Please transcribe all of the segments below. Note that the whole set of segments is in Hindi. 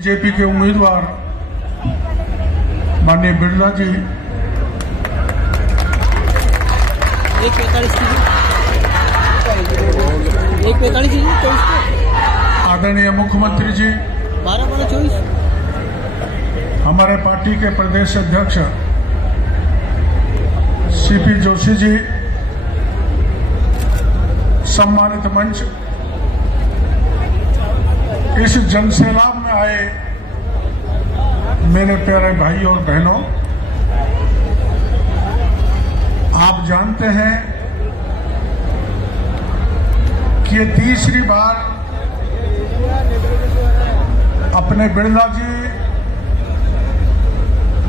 बीजेपी के उम्मीदवार माननीय बिरला जी 1:45 आदरणीय मुख्यमंत्री जी 12:24 हमारे पार्टी के प्रदेश अध्यक्ष सीपी जोशी जी, सम्मानित मंच, इस जनसैलाब में आए मेरे प्यारे भाई और बहनों, आप जानते हैं कि ये तीसरी बार अपने बिरला जी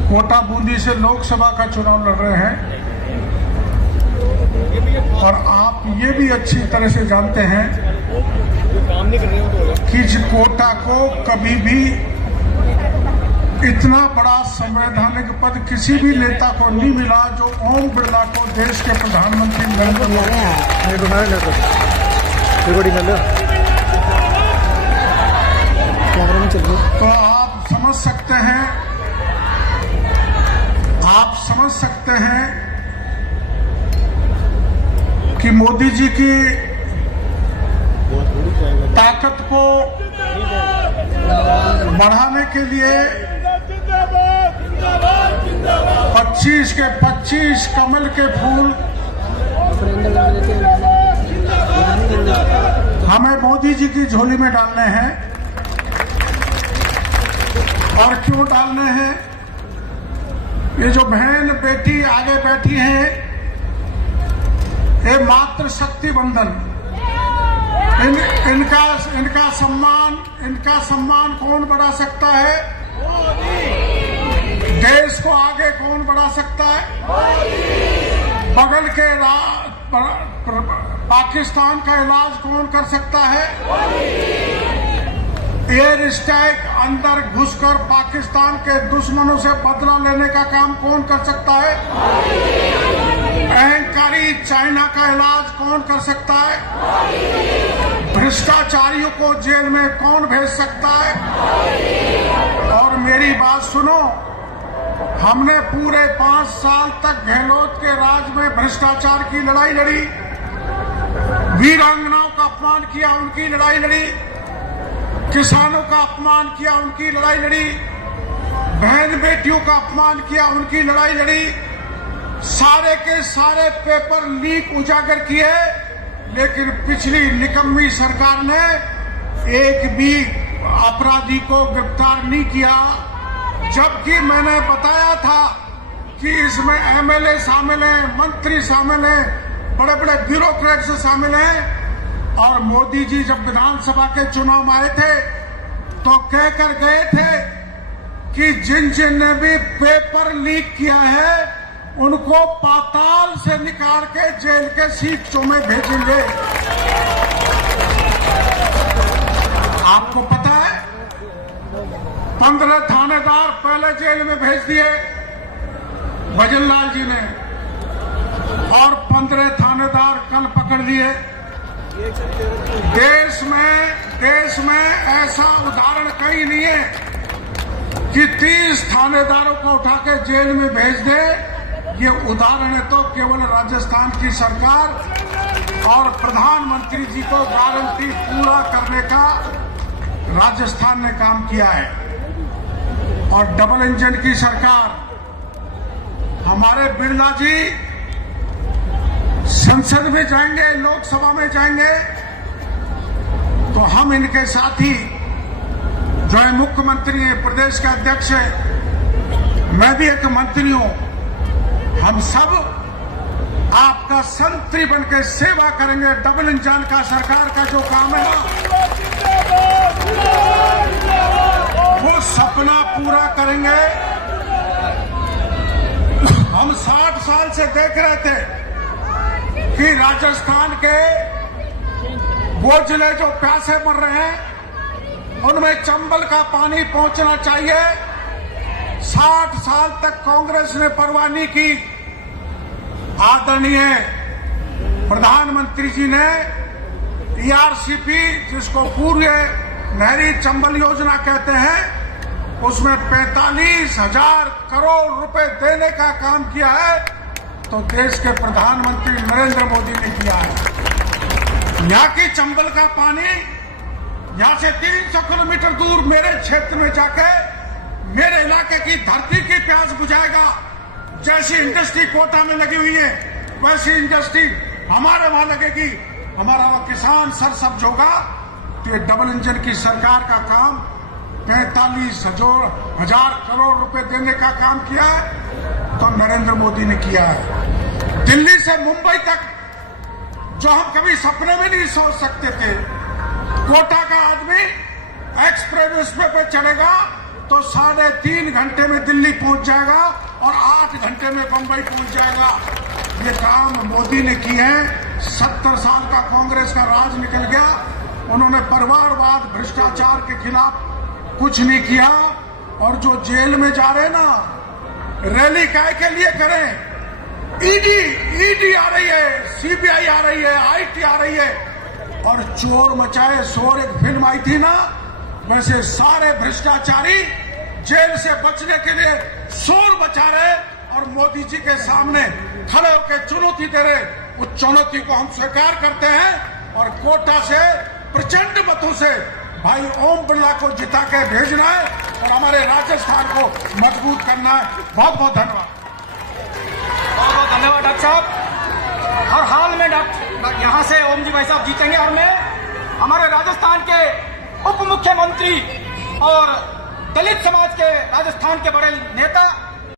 कोटा बूंदी से लोकसभा का चुनाव लड़ रहे हैं और आप ये भी अच्छी तरह से जानते हैं कि इस कोटा को कभी भी इतना बड़ा संवैधानिक पद किसी भी नेता को नहीं मिला जो ओम बिरला को देश के प्रधानमंत्री नरेंद्र मोदी। तो आप समझ सकते हैं कि मोदी जी की ताकत को बढ़ाने के लिए 25 के 25 कमल के फूल हमें मोदी जी की झोली में डालने हैं। और क्यों डालने हैं? ये जो बहन बेटी आगे बैठी हैं, ये मातृ शक्ति बंधन, इनका सम्मान कौन बढ़ा सकता है? देश को आगे कौन बढ़ा सकता है? बगल के पाकिस्तान का इलाज कौन कर सकता है? एयर स्ट्राइक अंदर घुसकर पाकिस्तान के दुश्मनों से बदला लेने का काम कौन कर सकता है? अहंकारी चाइना का इलाज कौन कर सकता है? भ्रष्टाचारियों को जेल में कौन भेज सकता है? और मेरी बात सुनो, हमने पूरे 5 साल तक गहलोत के राज में भ्रष्टाचार की लड़ाई लड़ी, वीरांगनाओं का अपमान किया, उनकी लड़ाई लड़ी, किसानों का अपमान किया, उनकी लड़ाई लड़ी, बहन बेटियों का अपमान किया, उनकी लड़ाई लड़ी, सारे के सारे पेपर लीक उजागर किए, लेकिन पिछली निकम्मी सरकार ने एक भी अपराधी को गिरफ्तार नहीं किया। जबकि मैंने बताया था कि इसमें एमएलए शामिल हैं, मंत्री शामिल हैं, बड़े बड़े ब्यूरोक्रेट्स शामिल हैं। और मोदी जी जब विधानसभा के चुनाव में आए थे तो कहकर गए थे कि जिन ने भी पेपर लीक किया है उनको पाताल से निकाल के जेल के सीटों में भेजेंगे। आपको पता है 15 थानेदार पहले जेल में भेज दिए भजनलाल जी ने, और 15 थानेदार कल पकड़ लिए। देश में ऐसा उदाहरण कहीं नहीं है कि 30 थानेदारों को उठा के जेल में भेज दे। ये उदाहरण है तो केवल राजस्थान की सरकार और प्रधानमंत्री जी को गारंटी पूरा करने का राजस्थान ने काम किया है। और डबल इंजन की सरकार, हमारे बिरला जी संसद में जाएंगे, लोकसभा में जाएंगे, तो हम इनके साथी जो है मुख्यमंत्री है, प्रदेश के अध्यक्ष है, मैं भी एक मंत्री हूं, हम सब आपका संतरी बन के सेवा करेंगे। डबल इंजन का सरकार का जो काम है ना, वो सपना पूरा करेंगे। हम 60 साल से देख रहे थे कि राजस्थान के वो जिले जो प्यासे मर रहे हैं उनमें चंबल का पानी पहुंचना चाहिए। 60 साल तक कांग्रेस ने परवाह नहीं की। आदरणीय प्रधानमंत्री जी ने ईआरसीपी, जिसको पूर्व नहरी चंबल योजना कहते हैं, उसमें 45,000 करोड़ रुपए देने का काम किया है तो देश के प्रधानमंत्री नरेंद्र मोदी ने किया है। यहाँ की चंबल का पानी यहाँ से 300 किलोमीटर दूर मेरे क्षेत्र में जाके मेरे इलाके की धरती की प्यास बुझाएगा। जैसी इंडस्ट्री कोटा में लगी हुई है वैसी इंडस्ट्री हमारे वहां लगेगी। हमारा किसान सरसब्ज होगा। तो ये डबल इंजन की सरकार का काम 45,000 करोड़ रुपए देने का काम किया है तो नरेंद्र मोदी ने किया है। दिल्ली से मुंबई तक जो हम कभी सपने में नहीं सोच सकते थे, कोटा का आदमी एक्सप्रेस वे पे चढ़ेगा तो 3.5 घंटे में दिल्ली पहुंच जाएगा और 8 घंटे में बंबई पहुंच जाएगा। ये काम मोदी ने किए हैं। 70 साल का कांग्रेस का राज निकल गया। उन्होंने परिवारवाद भ्रष्टाचार के खिलाफ कुछ नहीं किया। और जो जेल में जा रहे ना, रैली काय के लिए करें? ईडी आ रही है, सीबीआई आ रही है, आईटी आ रही है और चोर मचाए शोर एक फिल्म आई थी ना, वैसे सारे भ्रष्टाचारी जेल से बचने के लिए शोर मचा रहे और मोदी जी के सामने खड़े होकर चुनौती दे रहे। उस चुनौती को हम स्वीकार करते हैं और कोटा से प्रचंड मतों से भाई ओम बिरला को जिता के भेजना है और हमारे राजस्थान को मजबूत करना है। बहुत बहुत धन्यवाद। बहुत बहुत धन्यवाद डॉक्टर साहब। और हाल में डॉक्टर यहाँ से ओम जी भाई साहब जीतेंगे और मैं हमारे राजस्थान के उप मुख्यमंत्री और दलित समाज के राजस्थान के बड़े नेता